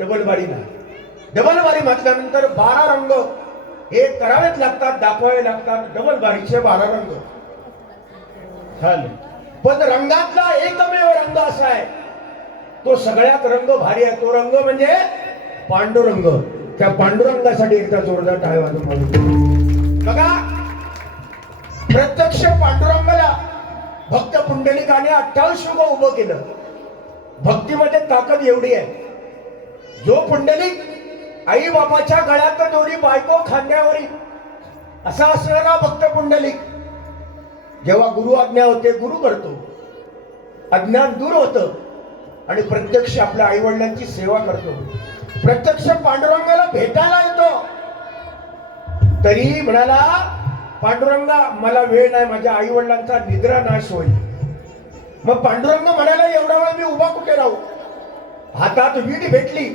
Double बारी म्हटल्यानंतर 12 रंग हे करावेच लागतात, दाखवावे लागतात. डबल बारीचे 12 रंग झाले. पण रंगातला एकमेव रंग असा आहे, तो सगळ्यात रंग भारी आहे. तो रंग म्हणजे पांडुरंग. त्या पांडुरंगासाठी एकदा जोरदार टाळ्या वाजवून बघा. प्रत्यक्ष पांडुरंगाला भक्त पुंडलिकाने 28 युग उभं केलं. भक्तीमध्ये ताकद एवढी आहे. जो पुंडलिक आई बापाच्या गळ्यात दोरी, बायको खांद्यावरी असा असणारा भक्त पुंडलिक जेव्हा गुरु आज्ञा होते, गुरु करतो, अज्ञान दूर होतं आणि प्रत्यक्ष आपल्या आई वडिलांची सेवा करतो. प्रत्यक्ष पांडुरंगाला भेटायला येतो. तरी म्हणाला, पांडुरंगा मला वेळ नाही, माझ्या आई वडिलांचा निद्रा नाश होईल. मग पांडुरंग म्हणाला, एवढा वेळ मी उभा कुठे राहू? हातात वीट भेटली,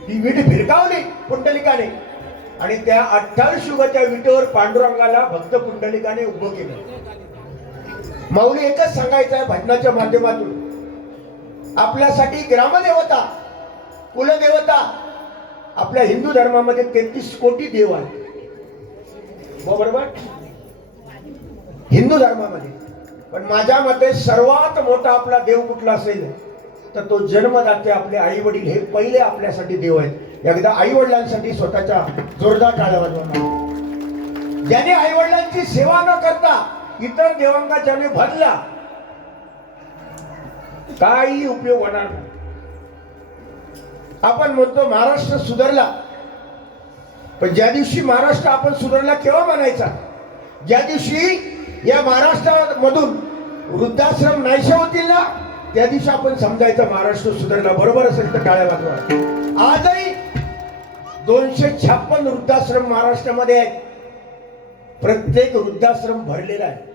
ती वीट भिरकावली पुंडलिकाने आणि त्या 28 युगाच्या विटेवर पांडुरंगाला भक्त पुंडलिकाने उभं केलं. माऊली एकच सांगायचं आहे भजनाच्या माध्यमातून, आपल्यासाठी ग्रामदेवता, कुलदेवता, आपल्या हिंदू धर्मामध्ये 33 कोटी देव आहेत. बरोबर? हिंदू धर्मामध्ये. पण माझ्या मते सर्वात मोठा आपला देव कुठला असेल तर तो जन्मदाते आपले आई वडील हे पहिले आपल्यासाठी देव आहेत. एकदा आई वडिलांसाठी स्वतःच्या जोरदार टाळ्या वाजवा. ज्याने आई वडिलांची सेवा न करता इतर देवांना ज्याने भरला, काही उपयोग होणार नाही. आपण म्हणतो महाराष्ट्र सुधारला, पण ज्या दिवशी महाराष्ट्र आपण सुधारला केव्हा म्हणायचा? ज्या दिवशी या महाराष्ट्रामधून वृद्धाश्रम नाहीसे होतील ना, त्या दिवशी आपण समजायचं महाराष्ट्र सुधारला. बरोबर असेल तर टाळ्या वाजवा. आजही 256 वृद्धाश्रम महाराष्ट्रामध्ये आहेत. प्रत्येक वृद्धाश्रम भरलेला आहे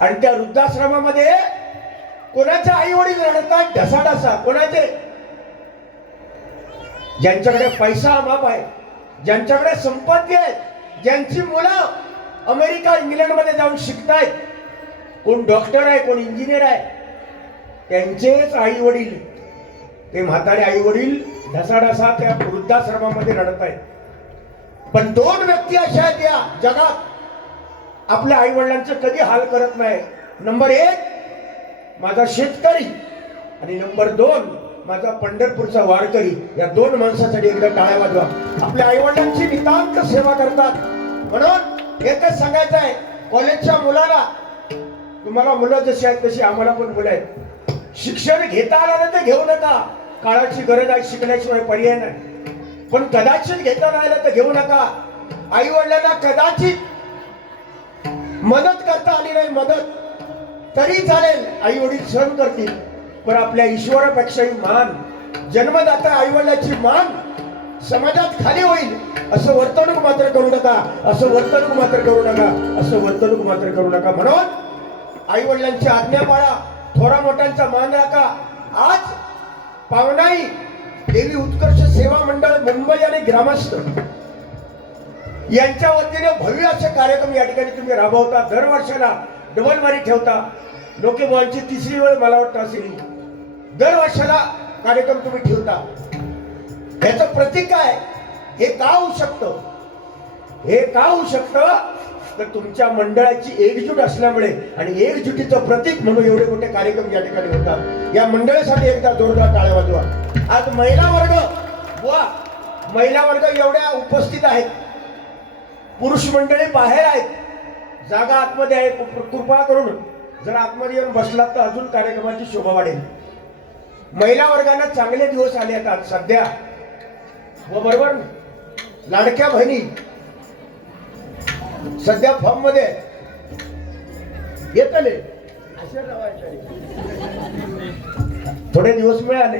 आणि त्या वृद्धाश्रमामध्ये कोणाचे आई वडील रडतात ढसाढसा. कोणाचे? ज्यांच्याकडे पैसा अमाप आहे, ज्यांच्याकडे संपत्ती आहे, ज्यांची मुलं अमेरिका इंग्लंडमध्ये जाऊन शिकतायत, कोण डॉक्टर आहे, कोण इंजिनियर आहे, त्यांचेच आई वडील, ते म्हातारे आई वडील ढसाढसा त्या वृद्धाश्रमामध्ये रडत आहेत. पण 2 व्यक्ती अशा आहेत या जगात आपल्या आई वडिलांचे कधी हाल करत नाही. नंबर 1 माझा शेतकरी आणि नंबर 2 माझा पंढरपूरचा वारकरी. या 2 माणसासाठी एकदा टाळ्या वाजवा. आपल्या आई वडिलांची नितांत सेवा करतात. म्हणून एकच सांगायचं आहे कॉलेजच्या मुलाला, तुम्हाला मुलं जशी आहेत तशी आम्हाला पण मुलं आहेत. शिक्षण घेता आलं ना तर घेऊ नका, काळाची गरज आहे, शिकण्याशिवाय पर्याय नाही. पण कदाचित घेता नाही आलं तर घेऊ नका. आई वडिलांना कदाचित मदत करता आली नाही, मदत तरी चालेल, आई वडील सहन करतील. पण आपल्या ईश्वरापेक्षाही मान, जन्मदाता आई वडिलांची मान समाजात खाली होईल असं वर्तणूक मात्र करू नका, असं वर्तणूक मात्र करू नका, असं वर्तणूक मात्र करू नका. म्हणून आई वडिलांची आज्ञा पाळा, थोरा मोठ्यांचा मान राखा. आज पावनाई देवी उत्कर्ष सेवा मंडळ मुंबई आणि ग्रामस्थ यांच्या वतीने भव्य असे कार्यक्रम या ठिकाणी तुम्ही राबवता. दरवर्षाला डबल बारी ठेवता. लोकेबॉलची 3री वेळ मला वाटतं असेल. दरवर्षाला कार्यक्रम तुम्ही ठेवता. याचं प्रतीक काय? हे का होऊ शकतं? हे का होऊ शकतं तर तुमच्या मंडळाची एकजूट असल्यामुळे, आणि एकजुटीचं प्रतीक म्हणून एवढे मोठे कार्यक्रम या ठिकाणी होतात. या मंडळासाठी एकदा जोरदार टाळ्या वाजवा. आज महिला वर्ग, वा महिला वर्ग एवढ्या उपस्थित आहेत, पुरुष मंडळी बाहेर आहेत, जागा आतमध्ये आहे. कृपा करून जर आतमध्ये येऊन बसलात तर अजून कार्यक्रमाची शोभा वाढेल. महिला वर्गांना चांगले दिवस आले आहेत सध्या. व बरोबर लाडक्या बहिणी सध्या फॉर्म मध्ये येतले, थोडे दिवस मिळाले,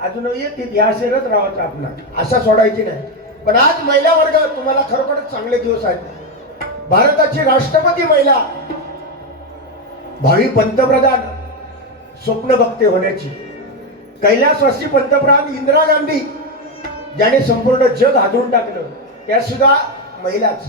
अजून येतील, या शेरच राहायचं आपला, आशा सोडायची नाही. पण आज महिला वर्ग तुम्हाला खरोखरच चांगले दिवस आहेत. भारताची राष्ट्रपती महिला, भावी पंतप्रधान, स्वप्न बघते होण्याची, कैलासवासी पंतप्रधान इंदिरा गांधी ज्याने संपूर्ण जग हादरून टाकलं, त्या सुद्धा महिलाच.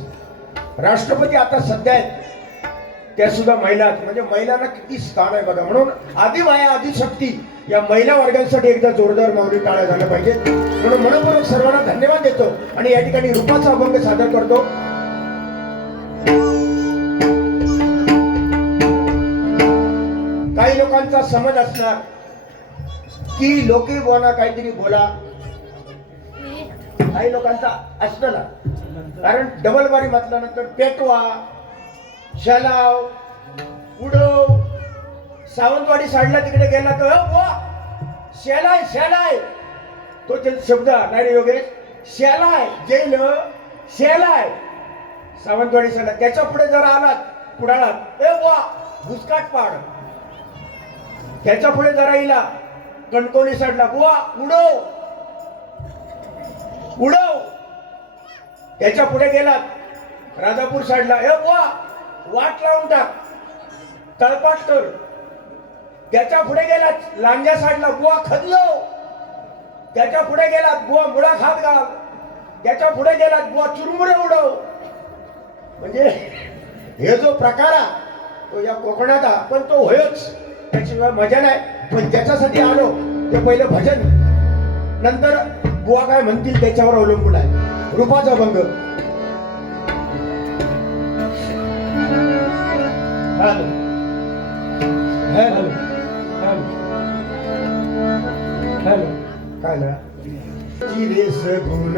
राष्ट्रपती आता सध्या आहेत त्या सुद्धा महिला, म्हणजे महिलांना किती स्थान आहे बघा. म्हणून आदि माया आदि शक्ती या महिला वर्गांसाठी एकदा जोरदार माऊली टाळ्या झाल्या पाहिजे. म्हणून मनपूर्वक सर्वांना धन्यवाद देतो आणि या ठिकाणी रूपाचा अभंग सादर करतो. काही लोकांचा समज असणार की लोके बोला काहीतरी बोला, काही लोकांचा असतं ना, कारण डबल बारी म्हटल्यानंतर पेटवा, शलाव, उडव, सावंतवाडी साडला तिकडे गेला तर शेलाय शेलाय, तो ते शब्द नाही रे योगेश, शेलाय जैल शेलाय सावंतवाडी साडला. त्याच्या पुढे जरा आलात पुढाळात भुसकाट पाड, त्याच्या पुढे जरा येला कणकवली साडला बुवा उडव उडव, त्याच्या पुढे गेलात राजापूर साईडला बुवा वाट लावून टाक तळपाट कर, त्याच्या पुढे गेलात लांजा साईडला बुवा खदलो, त्याच्या पुढे गेलात बुवा मुळा खात घाल, त्याच्या पुढे गेलात बुवा चुरमुरे उडव. म्हणजे हे जो प्रकार आहे तो या कोकणात आहे, पण तो होयच, त्याशिवाय मजा नाही. पण ज्याच्यासाठी आलो ते पहिलं भजन, नंतर बुवा काय म्हणतील त्याच्यावर अवलंबून आहे. रूपाचा भंग. हॅलो हॅलो हॅलो हॅलो काय ना जिरे सगुण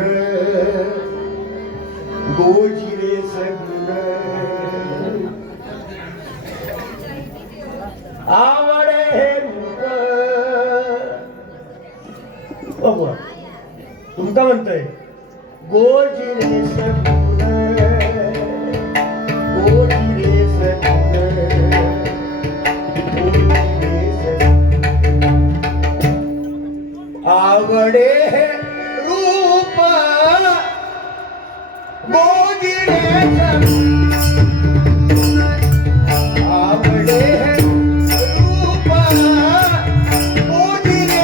गोजिरे सगुण आवडे हे रूप. बघा तुमका म्हणतोय गोजिरे सगुण गोजिरे सगुण गोजिरे सगुण आवडे हे रूप गोजिरे सगुण आवडे हे रूप गोजिरे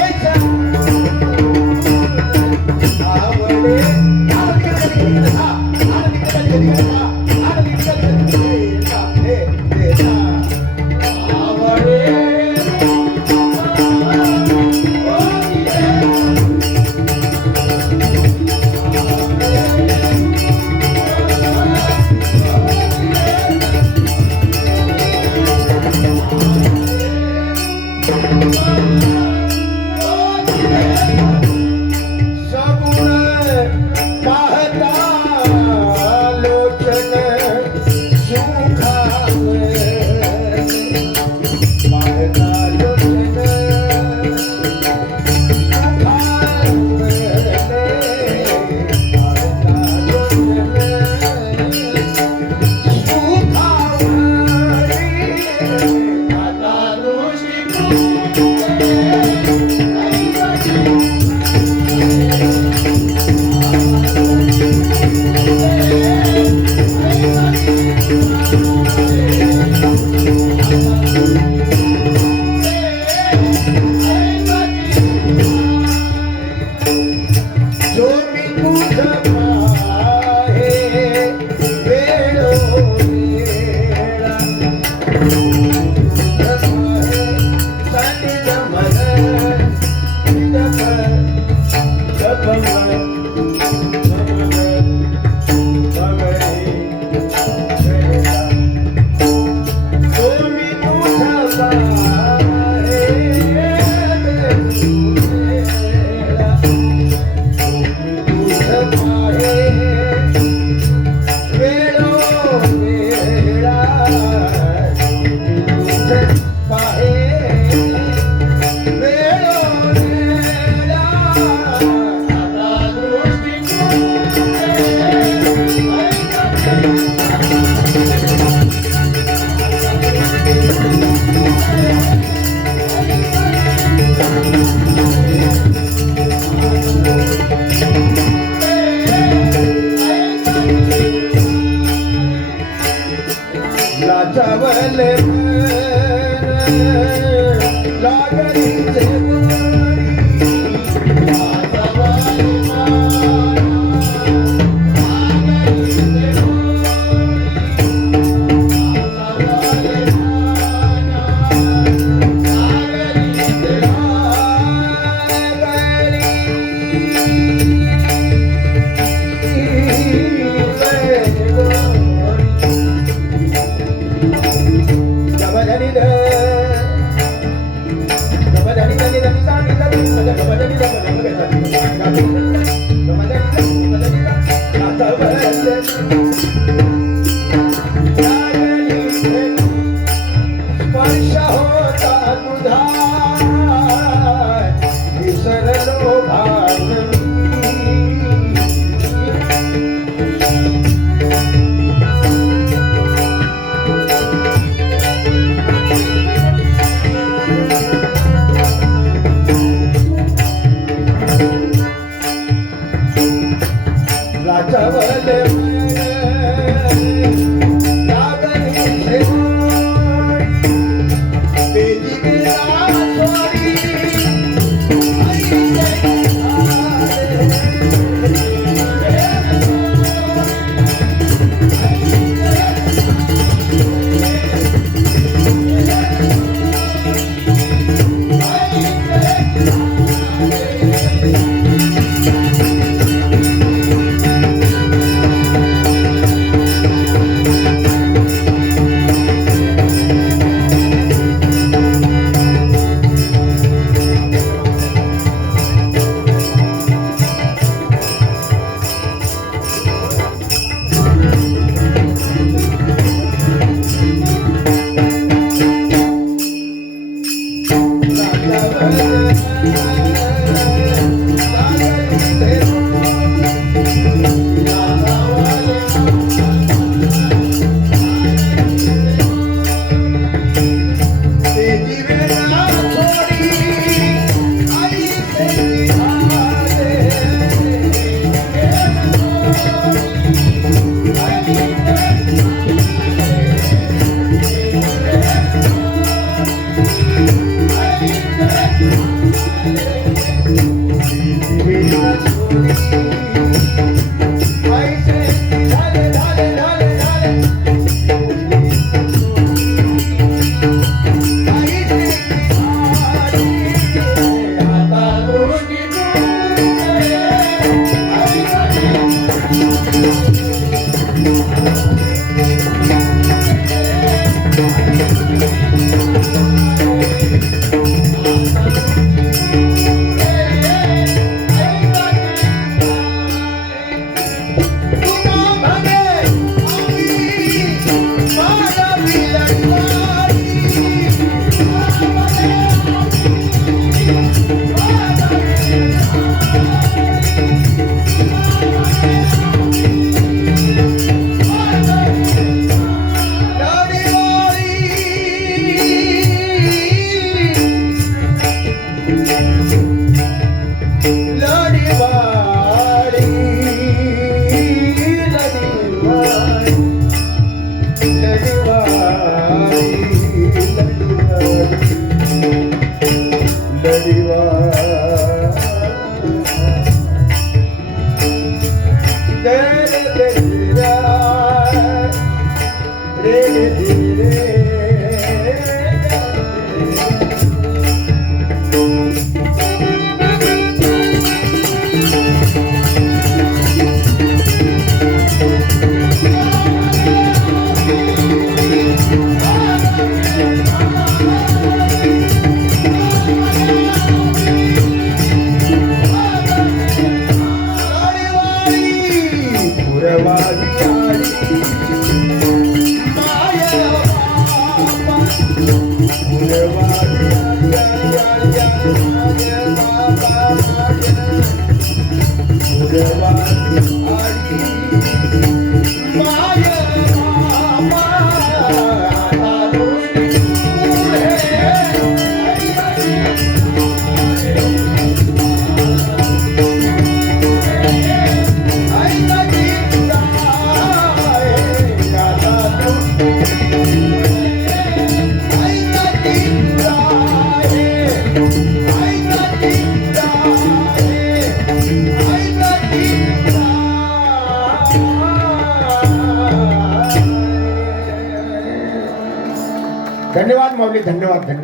धन्यवाद माऊली, धन्यवाद धन्यवाद.